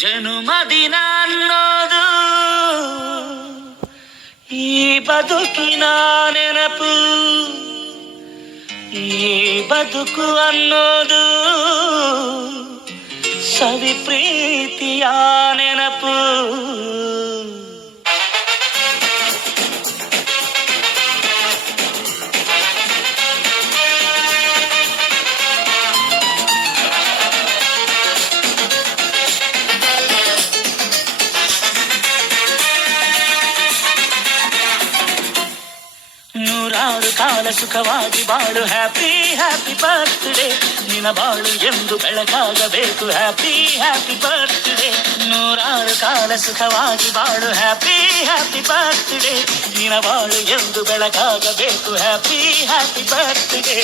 ಜನುಮದಿನ ಅನ್ನೋದು ಈ ಬದುಕಿನ ನೆನಪು, ಈ ಬದುಕು ಅನ್ನೋದು ಸವಿ ಪ್ರೀತಿಯ ನೆನಪು. ನೂರಾರು ಕಾಲ ಸುಖವಾಗಿ ಬಾಳು, ಹ್ಯಾಪಿ ಹ್ಯಾಪಿ ಬರ್ತ್ಡೇ, ನಿನ್ನ ಬಾಳು ಎಂದು ಬೆಳಕಾಗಬೇಕು, ಹ್ಯಾಪಿ ಹ್ಯಾಪಿ ಬರ್ತ್ಡೇ. ನೂರಾರು ಕಾಲ ಸುಖವಾಗಿ ಬಾಳು, ಹ್ಯಾಪಿ ಹ್ಯಾಪಿ ಬರ್ತ್ಡೇ, ನಿನ್ನ ಬಾಳು ಎಂದು ಬೆಳಕಾಗಬೇಕು, ಹ್ಯಾಪಿ ಹ್ಯಾಪಿ ಬರ್ತ್ಡೇ.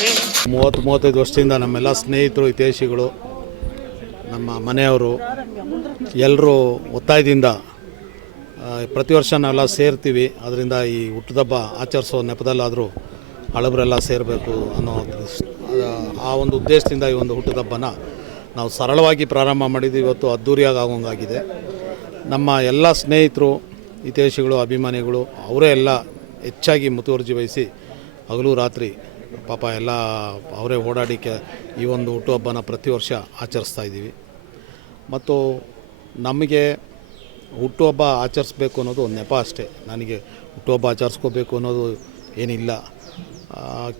30-35 ವರ್ಷದಿಂದ ನಮ್ಮೆಲ್ಲ ಸ್ನೇಹಿತರು, ಹಿತೈಷಿಗಳು, ನಮ್ಮ ಮನೆಯವರು ಎಲ್ಲರೂ ಒತ್ತಾಯದಿಂದ ಪ್ರತಿ ವರ್ಷ ನಾವೆಲ್ಲ ಸೇರ್ತೀವಿ. ಅದರಿಂದ ಈ ಹುಟ್ಟುಹಬ್ಬ ಆಚರಿಸೋ ನೆಪದಲ್ಲಾದರೂ ಹಳಬರೆಲ್ಲ ಸೇರಬೇಕು ಅನ್ನೋ ಆ ಒಂದು ಉದ್ದೇಶದಿಂದ ಈ ಒಂದು ಹುಟ್ಟುಹಬ್ಬನ ನಾವು ಸರಳವಾಗಿ ಪ್ರಾರಂಭ ಮಾಡಿದ್ವಿ. ಇವತ್ತು ಅದ್ಧೂರಿಯಾಗಿ ಆಗೋಂಗಾಗಿದೆ. ನಮ್ಮ ಎಲ್ಲ ಸ್ನೇಹಿತರು, ಹಿತೈಷಿಗಳು, ಅಭಿಮಾನಿಗಳು ಅವರೇ ಎಲ್ಲ ಹೆಚ್ಚಾಗಿ ಮುತುವರ್ಜಿ ವಹಿಸಿ ಹಗಲು ರಾತ್ರಿ ಪಾಪ ಎಲ್ಲ ಅವರೇ ಓಡಾಡಿಕೆ ಈ ಒಂದು ಹುಟ್ಟುಹಬ್ಬನ ಪ್ರತಿ ವರ್ಷ ಆಚರಿಸ್ತಾ ಇದ್ದೀವಿ. ಮತ್ತು ನಮಗೆ ಹುಟ್ಟುಹಬ್ಬ ಆಚರಿಸ್ಬೇಕು ಅನ್ನೋದು ಒಂದು ನೆಪ ಅಷ್ಟೇ. ನನಗೆ ಹುಟ್ಟುಹಬ್ಬ ಆಚರಿಸ್ಕೋಬೇಕು ಅನ್ನೋದು ಏನಿಲ್ಲ.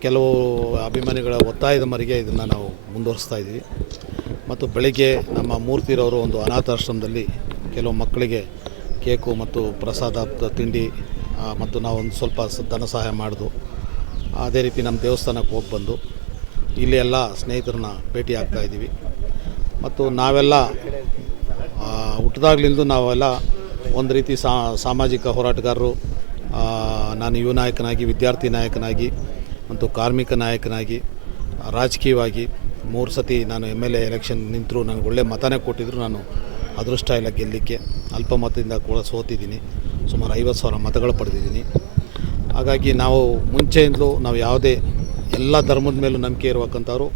ಕೆಲವು ಅಭಿಮಾನಿಗಳ ಒತ್ತಾಯದ ಮೇರೆಗೆ ಇದನ್ನು ನಾವು ಮುಂದುವರಿಸ್ತಾ ಇದ್ದೀವಿ. ಮತ್ತು ಬೆಳಗ್ಗೆ ನಮ್ಮ ಮೂರ್ತಿರವರು ಒಂದು ಅನಾಥಾಶ್ರಮದಲ್ಲಿ ಕೆಲವು ಮಕ್ಕಳಿಗೆ ಕೇಕು ಮತ್ತು ಪ್ರಸಾದ ತಿಂಡಿ ಮತ್ತು ನಾವು ಒಂದು ಸ್ವಲ್ಪ ಧನ ಸಹಾಯ ಮಾಡಿದು. ಅದೇ ರೀತಿ ನಮ್ಮ ದೇವಸ್ಥಾನಕ್ಕೆ ಹೋಗಿ ಬಂದು ಇಲ್ಲಿ ಎಲ್ಲ ಸ್ನೇಹಿತರನ್ನ ಭೇಟಿ ಆಗ್ತಾಯಿದ್ದೀವಿ. ಮತ್ತು ನಾವೆಲ್ಲ ಹುಟ್ಟಿದಾಗ್ಲಿಂದ ನಾವೆಲ್ಲ ಒಂದು ರೀತಿ ಸಾಮಾಜಿಕ ಹೋರಾಟಗಾರರು. ನಾನು ಯುವ ನಾಯಕನಾಗಿ, ವಿದ್ಯಾರ್ಥಿ ನಾಯಕನಾಗಿ ಮತ್ತು ಕಾರ್ಮಿಕ ನಾಯಕನಾಗಿ, ರಾಜಕೀಯವಾಗಿ 3 ಸತಿ ನಾನು MLA ಎಲೆಕ್ಷನ್ ನಿಂತರೂ ನನಗೆ ಒಳ್ಳೆ ಮತನೇ ಕೊಟ್ಟಿದ್ದರು. ನಾನು ಅದೃಷ್ಟ ಇಲ್ಲ ಗೆಲ್ಲಲಿಕ್ಕೆ, ಅಲ್ಪ ಮತದಿಂದ ಕೂಡ ಸೋತಿದ್ದೀನಿ. ಸುಮಾರು 50,000 ಮತಗಳು ಪಡೆದಿದ್ದೀನಿ. ಹಾಗಾಗಿ ನಾವು ಮುಂಚೆಯಿಂದಲೂ ನಾವು ಯಾವುದೇ ಎಲ್ಲ ಧರ್ಮದ ಮೇಲೂ ನಂಬಿಕೆ ಇರುವಕ್ಕಂಥವ್ರು.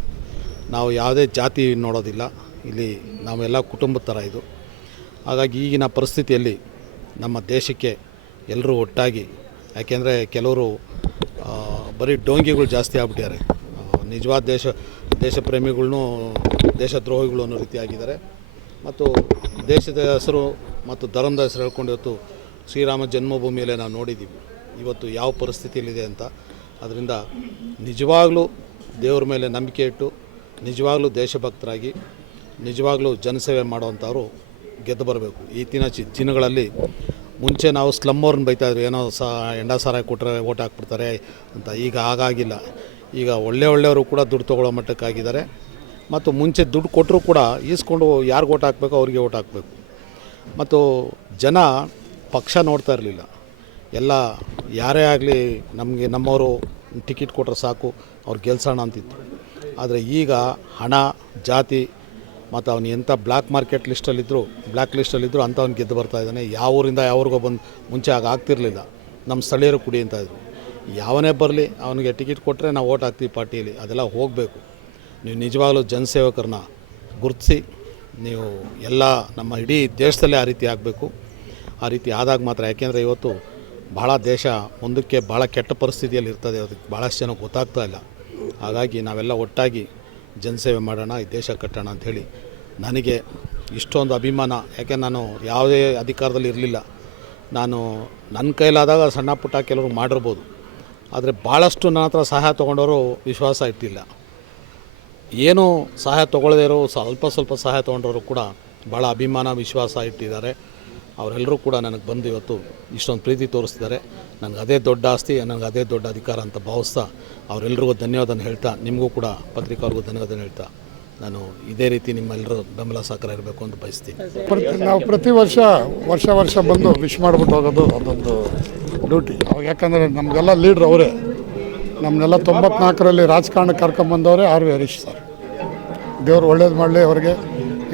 ನಾವು ಯಾವುದೇ ಜಾತಿ ನೋಡೋದಿಲ್ಲ. ಇಲ್ಲಿ ನಾವೆಲ್ಲ ಕುಟುಂಬದ ಥರ ಇದು. ಹಾಗಾಗಿ ಈಗಿನ ಪರಿಸ್ಥಿತಿಯಲ್ಲಿ ನಮ್ಮ ದೇಶಕ್ಕೆ ಎಲ್ಲರೂ ಒಟ್ಟಾಗಿ, ಯಾಕೆಂದರೆ ಕೆಲವರು ಬರೀ ಡೋಂಗಿಗಳು ಜಾಸ್ತಿ ಆಗ್ಬಿಟ್ಟಿದ್ದಾರೆ. ನಿಜವಾದ ದೇಶ ಪ್ರೇಮಿಗಳನ್ನೂ ದೇಶದ್ರೋಹಿಗಳು ಅನ್ನೋ ರೀತಿ ಆಗಿದ್ದಾರೆ. ಮತ್ತು ದೇಶದ ಹೆಸರು ಮತ್ತು ಧರ್ಮದ ಹೆಸರು ಹೇಳ್ಕೊಂಡು ಇವತ್ತು ಶ್ರೀರಾಮ ಜನ್ಮಭೂಮಿಯಲ್ಲೇ ನಾವು ನೋಡಿದ್ದೀವಿ ಇವತ್ತು ಯಾವ ಪರಿಸ್ಥಿತಿಯಲ್ಲಿದೆ ಅಂತ. ಅದರಿಂದ ನಿಜವಾಗ್ಲೂ ದೇವ್ರ ಮೇಲೆ ನಂಬಿಕೆ ಇಟ್ಟು, ನಿಜವಾಗ್ಲೂ ದೇಶಭಕ್ತರಾಗಿ, ನಿಜವಾಗ್ಲೂ ಜನಸೇವೆ ಮಾಡೋವಂಥವ್ರು ಗೆದ್ದು ಬರಬೇಕು. ಈತಿನ ದಿನಗಳಲ್ಲಿ ಮುಂಚೆ ನಾವು ಸ್ಲಮ್ಮವ್ರನ್ನ ಬೈತಾಯಿದ್ರು, ಏನೋ ಎಂಡ ಸಾರಾಯಿ ಕೊಟ್ಟರೆ ಓಟ್ ಹಾಕ್ಬಿಡ್ತಾರೆ ಅಂತ. ಈಗ ಹಾಗಾಗಿಲ್ಲ. ಈಗ ಒಳ್ಳೆಯವರು ಕೂಡ ದುಡ್ಡು ತೊಗೊಳ್ಳೋ ಮಟ್ಟಕ್ಕಾಗಿದ್ದಾರೆ. ಮತ್ತು ಮುಂಚೆ ದುಡ್ಡು ಕೊಟ್ಟರು ಕೂಡ ಈಸ್ಕೊಂಡು ಯಾರಿಗೆ ಓಟ್ ಹಾಕಬೇಕೋ ಅವ್ರಿಗೆ ಓಟ್ ಹಾಕಬೇಕು. ಮತ್ತು ಜನ ಪಕ್ಷ ನೋಡ್ತಾ ಇರಲಿಲ್ಲ. ಎಲ್ಲ ಯಾರೇ ಆಗಲಿ ನಮಗೆ ನಮ್ಮವರು ಟಿಕೆಟ್ ಕೊಟ್ಟರೆ ಸಾಕು, ಅವ್ರು ಗೆಲ್ಸೋಣ ಅಂತಿತ್ತು. ಆದರೆ ಈಗ ಹಣ, ಜಾತಿ ಮತ್ತು ಅವನು ಎಂಥ ಬ್ಲ್ಯಾಕ್ ಲಿಸ್ಟಲ್ಲಿದ್ದರು ಅಂಥವ್ನು ಗೆದ್ದು ಬರ್ತಾಯಿದ್ದಾನೆ. ಯಾವ ಊರಿಂದ ಯಾವ್ರಿಗೋ ಬಂದು ಮುಂಚೆ ಆಗ್ತಿರಲಿಲ್ಲ. ನಮ್ಮ ಸ್ಥಳೀಯರು ಕುಡಿ ಅಂತಾಯಿದ್ರು. ಯಾವನೇ ಬರಲಿ ಅವನಿಗೆ ಟಿಕೆಟ್ ಕೊಟ್ಟರೆ ನಾವು ಓಟ್ ಹಾಕ್ತೀವಿ ಪಾರ್ಟಿಯಲ್ಲಿ. ಅದೆಲ್ಲ ಹೋಗಬೇಕು. ನೀವು ನಿಜವಾಗ್ಲೂ ಜನಸೇವಕರನ್ನ ಗುರುತಿಸಿ ನೀವು ಎಲ್ಲ ನಮ್ಮ ಇಡೀ ದೇಶದಲ್ಲೇ ಆ ರೀತಿ ಆಗಬೇಕು. ಆ ರೀತಿ ಆದಾಗ ಮಾತ್ರ. ಯಾಕೆಂದರೆ ಇವತ್ತು ಭಾಳ ದೇಶ ಮುಂದಕ್ಕೆ ಭಾಳ ಕೆಟ್ಟ ಪರಿಸ್ಥಿತಿಯಲ್ಲಿ ಇರ್ತದೆ. ಅದಕ್ಕೆ ಭಾಳಷ್ಟು ಜನ ಗೊತ್ತಾಗ್ತಾ ಇಲ್ಲ. ಹಾಗಾಗಿ ನಾವೆಲ್ಲ ಒಟ್ಟಾಗಿ ಜನಸೇವೆ ಮಾಡೋಣ, ಈ ದೇಶ ಕಟ್ಟೋಣ ಅಂಥೇಳಿ ನನಗೆ ಇಷ್ಟೊಂದು ಅಭಿಮಾನ. ಯಾಕೆ ನಾನು ಯಾವುದೇ ಅಧಿಕಾರದಲ್ಲಿ ಇರಲಿಲ್ಲ. ನಾನು ನನ್ನ ಕೈಲಾದಾಗ ಸಣ್ಣ ಪುಟ್ಟ ಕೆಲವರು ಮಾಡಿರ್ಬೋದು. ಆದರೆ ಭಾಳಷ್ಟು ನನ್ನ ಹತ್ರ ಸಹಾಯ ತೊಗೊಂಡವರು ವಿಶ್ವಾಸ ಇಟ್ಟಿಲ್ಲ. ಏನೂ ಸಹಾಯ ತೊಗೊಳ್ಳದೇ ಇರೋ ಸ್ವಲ್ಪ ಸಹಾಯ ತೊಗೊಂಡವರು ಕೂಡ ಭಾಳ ಅಭಿಮಾನ, ವಿಶ್ವಾಸ ಇಟ್ಟಿದ್ದಾರೆ. ಅವರೆಲ್ಲರೂ ಕೂಡ ನನಗೆ ಬಂದು ಇವತ್ತು ಇಷ್ಟೊಂದು ಪ್ರೀತಿ ತೋರಿಸ್ತಿದ್ದಾರೆ. ನನಗೆ ಅದೇ ದೊಡ್ಡ ಆಸ್ತಿ, ನನಗೆ ಅದೇ ದೊಡ್ಡ ಅಧಿಕಾರ ಅಂತ ಭಾವಿಸ್ತಾ ಅವರೆಲ್ಲರಿಗೂ ಧನ್ಯವಾದನ ಹೇಳ್ತಾ, ನಿಮಗೂ ಕೂಡ ಪತ್ರಿಕಾವ್ರಿಗೂ ಧನ್ಯವಾದನ ಹೇಳ್ತಾ ನಾನು ಇದೇ ರೀತಿ ನಿಮ್ಮೆಲ್ಲರೂ ಬೆಂಬಲ ಸಹಕಾರ ಇರಬೇಕು ಅಂತ ಬಯಸ್ತೀನಿ. ನಾವು ಪ್ರತಿ ವರ್ಷ ಬಂದು ವಿಶ್ ಮಾಡಿಬಿಟ್ಟು ಹೋಗೋದು ಅದೊಂದು ಡ್ಯೂಟಿ. ಯಾಕಂದರೆ ನಮಗೆಲ್ಲ ಲೀಡ್ರ್ ಅವರೇ. ನಮ್ಮನ್ನೆಲ್ಲ 94ರಲ್ಲಿ ರಾಜಕಾರಣಕ್ಕೆ ಕರ್ಕೊಂಬಂದವರೇ ಆರ್ ವಿ ಹರೀಶ್ ಸರ್. ದೇವರು ಒಳ್ಳೇದು ಮಾಡಲಿ ಅವ್ರಿಗೆ.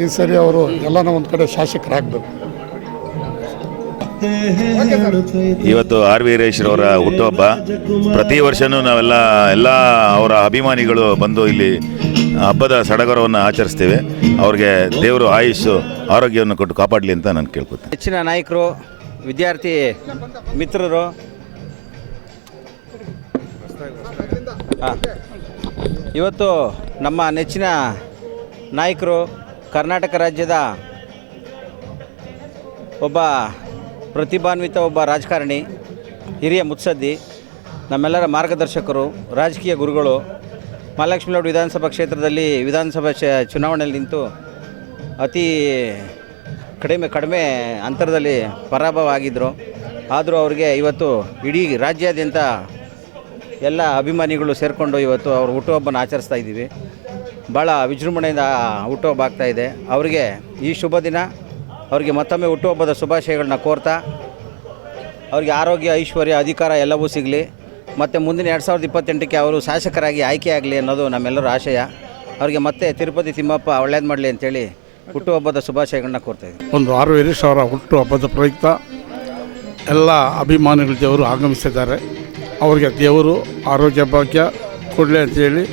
ಈ ಸರಿ ಅವರು ಎಲ್ಲನೂ ಒಂದು ಕಡೆ ಶಾಸಕರಾಗಬೇಕು. ಇವತ್ತು ಆರ್ ವಿ ವೀರೇಶ್ರವರ ಹುಟ್ಟುಹಬ್ಬ. ಪ್ರತಿ ವರ್ಷವೂ ನಾವೆಲ್ಲ ಅವರ ಅಭಿಮಾನಿಗಳು ಬಂದು ಇಲ್ಲಿ ಹಬ್ಬದ ಸಡಗರವನ್ನು ಆಚರಿಸ್ತೇವೆ. ಅವ್ರಿಗೆ ದೇವರು ಆಯುಸ್ಸು ಆರೋಗ್ಯವನ್ನು ಕೊಟ್ಟು ಕಾಪಾಡಲಿ ಅಂತ ನಾನು ಕೇಳ್ಕೊತೀನಿ. ಹೆಚ್ಚಿನ ನಾಯಕರು, ವಿದ್ಯಾರ್ಥಿ ಮಿತ್ರರು, ಇವತ್ತು ನಮ್ಮ ನೆಚ್ಚಿನ ನಾಯಕರು, ಕರ್ನಾಟಕ ರಾಜ್ಯದ ಒಬ್ಬ ಪ್ರತಿಭಾನ್ವಿತ ಒಬ್ಬ ರಾಜಕಾರಣಿ, ಹಿರಿಯ ಮುತ್ಸದ್ದಿ, ನಮ್ಮೆಲ್ಲರ ಮಾರ್ಗದರ್ಶಕರು, ರಾಜಕೀಯ ಗುರುಗಳು, ಮಹಾಲಕ್ಷ್ಮಿ ಲೇಔಟ್ ವಿಧಾನಸಭಾ ಕ್ಷೇತ್ರದಲ್ಲಿ ವಿಧಾನಸಭಾ ಚುನಾವಣೆಯಲ್ಲಿ ನಿಂತು ಅತಿ ಕಡಿಮೆ ಅಂತರದಲ್ಲಿ ಪರಾಭವ ಆಗಿದ್ದರು. ಆದರೂ ಅವ್ರಿಗೆ ಇವತ್ತು ಇಡೀ ರಾಜ್ಯಾದ್ಯಂತ ಎಲ್ಲ ಅಭಿಮಾನಿಗಳು ಸೇರಿಕೊಂಡು ಇವತ್ತು ಅವ್ರ ಹುಟ್ಟುಹಬ್ಬನ ಆಚರಿಸ್ತಾ ಇದ್ದೀವಿ. ಭಾಳ ವಿಜೃಂಭಣೆಯಿಂದ ಹುಟ್ಟುಹಬ್ಬ ಆಗ್ತಾಯಿದೆ. ಅವರಿಗೆ ಈ ಶುಭ ದಿನ, ಅವರಿಗೆ ಮತ್ತೊಮ್ಮೆ ಹುಟ್ಟುಹಬ್ಬದ ಶುಭಾಶಯಗಳನ್ನ ಕೋರ್ತಾ, ಅವರಿಗೆ ಆರೋಗ್ಯ, ಐಶ್ವರ್ಯ, ಅಧಿಕಾರ ಎಲ್ಲವೂ ಸಿಗಲಿ. ಮತ್ತು ಮುಂದಿನ 2028ಕ್ಕೆ ಅವರು ಶಾಸಕರಾಗಿ ಆಯ್ಕೆಯಾಗಲಿ ಅನ್ನೋದು ನಮ್ಮೆಲ್ಲರ ಆಶಯ. ಅವರಿಗೆ ಮತ್ತೆ ತಿರುಪತಿ ತಿಮ್ಮಪ್ಪ ಒಳ್ಳೇದು ಮಾಡಲಿ ಅಂತೇಳಿ ಹುಟ್ಟುಹಬ್ಬದ ಶುಭಾಶಯಗಳನ್ನ ಕೋರ್ತಾಯಿದ್ದೀವಿ. ಒಂದು ಆರ್ ವಿ ಹರೀಶ್ ಅವರ ಹುಟ್ಟುಹಬ್ಬದ ಪ್ರಯುಕ್ತ ಎಲ್ಲ ಅಭಿಮಾನಿಗಳ ದೇವರು ಆಗಮಿಸಿದ್ದಾರೆ. ಅವರಿಗೆ ದೇವರು ಆರೋಗ್ಯ ಭಾಗ್ಯ ಕೊಡಲಿ ಅಂತೇಳಿ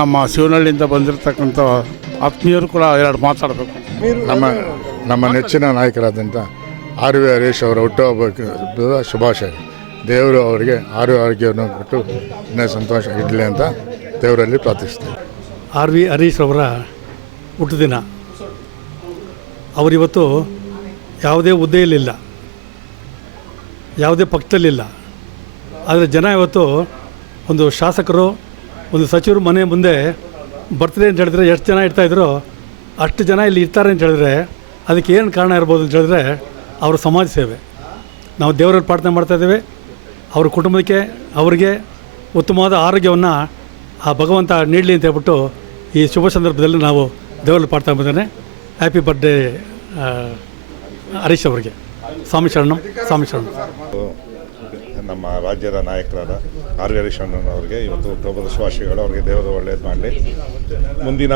ನಮ್ಮ ಶಿವನಹಳ್ಳಿಯಿಂದ ಬಂದಿರತಕ್ಕಂಥ ಆತ್ಮೀಯರು ಕೂಡ ಎರಡು ಮಾತಾಡಬೇಕು. ನಮ್ಮ ನೆಚ್ಚಿನ ನಾಯಕರಾದಂಥ ಆರ್ ವಿ ಹರೀಶ್ ಅವರ ಹುಟ್ಟುಹಬ್ಬದ ಶುಭಾಶಯ. ದೇವರು ಅವರಿಗೆ ಆರೋಗ್ಯವನ್ನು ಕೊಟ್ಟು ಇನ್ನೂ ಸಂತೋಷ ಇಡಲಿ ಅಂತ ದೇವರಲ್ಲಿ ಪ್ರಾರ್ಥಿಸ್ತೇವೆ. ಆರ್ ವಿ ಹರೀಶ್ ಅವರ ಹುಟ್ಟುದಿನ. ಅವರಿವತ್ತು ಯಾವುದೇ ಹುದ್ದೆಯಲ್ಲಿಲ್ಲ, ಯಾವುದೇ ಪಕ್ಷದಲ್ಲಿಲ್ಲ. ಆದರೆ ಜನ ಇವತ್ತು ಒಂದು ಶಾಸಕರು, ಒಂದು ಸಚಿವರು ಮನೆ ಮುಂದೆ ಬರ್ತ್ಡೇ ಅಂತ ಹೇಳಿದ್ರೆ ಎಷ್ಟು ಜನ ಇರ್ತಾಯಿದ್ರು ಅಷ್ಟು ಜನ ಇಲ್ಲಿ ಇರ್ತಾರೆ ಅಂತ ಹೇಳಿದ್ರೆ ಅದಕ್ಕೆ ಏನು ಕಾರಣ ಇರ್ಬೋದು ಅಂತ ಹೇಳಿದ್ರೆ ಅವರ ಸಮಾಜ ಸೇವೆ. ನಾವು ದೇವರಲ್ಲಿ ಪ್ರಾರ್ಥನೆ ಮಾಡ್ತಾಯಿದ್ದೇವೆ. ಅವ್ರ ಕುಟುಂಬಕ್ಕೆ, ಅವರಿಗೆ ಉತ್ತಮವಾದ ಆರೋಗ್ಯವನ್ನು ಆ ಭಗವಂತ ನೀಡಲಿ ಅಂತ ಹೇಳ್ಬಿಟ್ಟು ಈ ಶುಭ ಸಂದರ್ಭದಲ್ಲಿ ನಾವು ದೇವರಲ್ಲಿ ಪ್ರಾರ್ಥನೆ ಮಾಡಿದ್ದೇನೆ. ಹ್ಯಾಪಿ ಬರ್ಡೇ ಹರೀಶ್ ಅವರಿಗೆ. ಸ್ವಾಮಿ ಶರಣಂ, ಸ್ವಾಮಿ ಶರಣಂ. ನಮ್ಮ ರಾಜ್ಯದ ನಾಯಕರಾದ ಆರ್ ವಿ ಹರೀಶ್ ಅವರಿಗೆ ಇವತ್ತು ಹುಟ್ಟುಹಬ್ಬದ ಶುಭಾಶಯಗಳು. ಅವರಿಗೆ ದೇವರು ಒಳ್ಳೆಯದು ಮಾಡಲಿ. ಮುಂದಿನ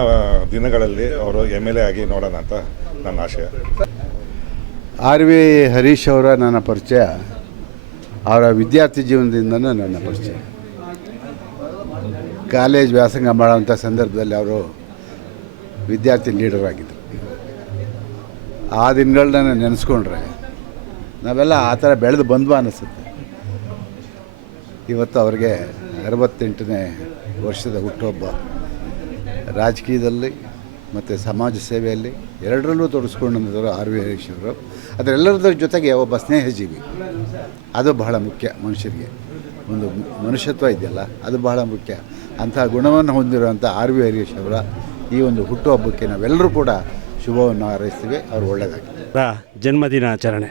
ದಿನಗಳಲ್ಲಿ ಅವರು MLA ಆಗಿ ನೋಡೋಣ ಅಂತ ನನ್ನ ಆಶಯ. ಆರ್ ವಿ ಹರೀಶ್ ಅವರ ನನ್ನ ಪರಿಚಯ ಅವರ ವಿದ್ಯಾರ್ಥಿ ಜೀವನದಿಂದನೂ ನನ್ನ ಪರಿಚಯ. ಕಾಲೇಜ್ ವ್ಯಾಸಂಗ ಮಾಡೋವಂಥ ಸಂದರ್ಭದಲ್ಲಿ ಅವರು ವಿದ್ಯಾರ್ಥಿ ಲೀಡರ್ ಆಗಿದ್ದರು. ಆ ದಿನಗಳನ್ನ ನೆನೆಸ್ಕೊಂಡ್ರೆ ನಾವೆಲ್ಲ ಆ ಥರ ಬೆಳೆದು ಬಂದ್ವಾ ಅನ್ನಿಸುತ್ತೆ. ಇವತ್ತು ಅವರಿಗೆ 68ನೇ ವರ್ಷದ ಹುಟ್ಟುಹಬ್ಬ. ರಾಜಕೀಯದಲ್ಲಿ ಮತ್ತು ಸಮಾಜ ಸೇವೆಯಲ್ಲಿ ಎರಡರಲ್ಲೂ ತೊಡಗಿಸ್ಕೊಂಡಿದ್ದರು ಆರ್ ವಿ ಹರೀಶ್ ಅವರು. ಅದರೆಲ್ಲರ ಜೊತೆಗೆ ಒಬ್ಬ ಸ್ನೇಹಜೀವಿ, ಅದು ಬಹಳ ಮುಖ್ಯ. ಮನುಷ್ಯರಿಗೆ ಒಂದು ಮನುಷ್ಯತ್ವ ಇದೆಯಲ್ಲ, ಅದು ಬಹಳ ಮುಖ್ಯ. ಅಂತಹ ಗುಣವನ್ನು ಹೊಂದಿರುವಂಥ ಆರ್ ವಿ ಹರೀಶ್ ಅವರ ಈ ಒಂದು ಹುಟ್ಟುಹಬ್ಬಕ್ಕೆ ನಾವೆಲ್ಲರೂ ಕೂಡ ಶುಭವನ್ನು ಹಾರೈಸ್ತೀವಿ. ಅವರು ಒಳ್ಳೆಯದಾಗಿ ಜನ್ಮದಿನಾಚರಣೆ.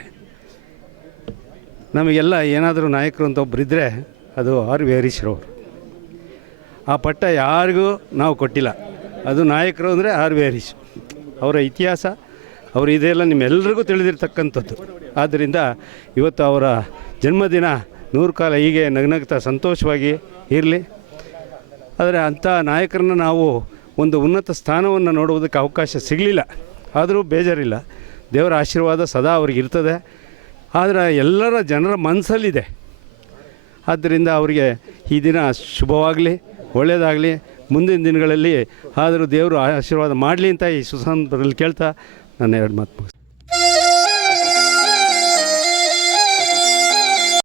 ನಮಗೆಲ್ಲ ಏನಾದರೂ ನಾಯಕರು ಅಂತ ಒಬ್ಬರಿದ್ದರೆ ಅದು ಆರ್ ವಿ ಹರೀಶ್ರವರು. ಆ ಪಟ್ಟ ಯಾರಿಗೂ ನಾವು ಕೊಟ್ಟಿಲ್ಲ. ಅದು ನಾಯಕರು ಅಂದರೆ ಆರ್ ವಿ ಹರೀಶ್. ಅವರ ಇತಿಹಾಸ, ಅವರು ಇದೆಲ್ಲ ನಿಮ್ಮೆಲ್ಲರಿಗೂ ತಿಳಿದಿರ್ತಕ್ಕಂಥದ್ದು. ಆದ್ದರಿಂದ ಇವತ್ತು ಅವರ ಜನ್ಮದಿನ 100 ಕಾಲ ಹೀಗೆ ನಗ್ನಗ್ತಾ ಸಂತೋಷವಾಗಿ ಇರಲಿ. ಆದರೆ ಅಂಥ ನಾಯಕರನ್ನ ನಾವು ಒಂದು ಉನ್ನತ ಸ್ಥಾನವನ್ನು ನೋಡುವುದಕ್ಕೆ ಅವಕಾಶ ಸಿಗಲಿಲ್ಲ. ಆದರೂ ಬೇಜಾರಿಲ್ಲ, ದೇವರ ಆಶೀರ್ವಾದ ಸದಾ ಅವ್ರಿಗೆ ಇರ್ತದೆ. ಆದರೆ ಎಲ್ಲರ ಜನರ ಮನಸ್ಸಲ್ಲಿದೆ. ಆದ್ದರಿಂದ ಅವರಿಗೆ ಈ ದಿನ ಶುಭವಾಗಲಿ, ಒಳ್ಳೆಯದಾಗಲಿ. ಮುಂದಿನ ದಿನಗಳಲ್ಲಿ ಆದರೂ ದೇವರು ಆಶೀರ್ವಾದ ಮಾಡಲಿ ಅಂತ ಈ ಸುಸಂದರ್ಭದಲ್ಲಿ ಕೇಳ್ತಾ ನನ್ನ 2 ಮಾತು ಮುಗಿಸ್ತೀನಿ.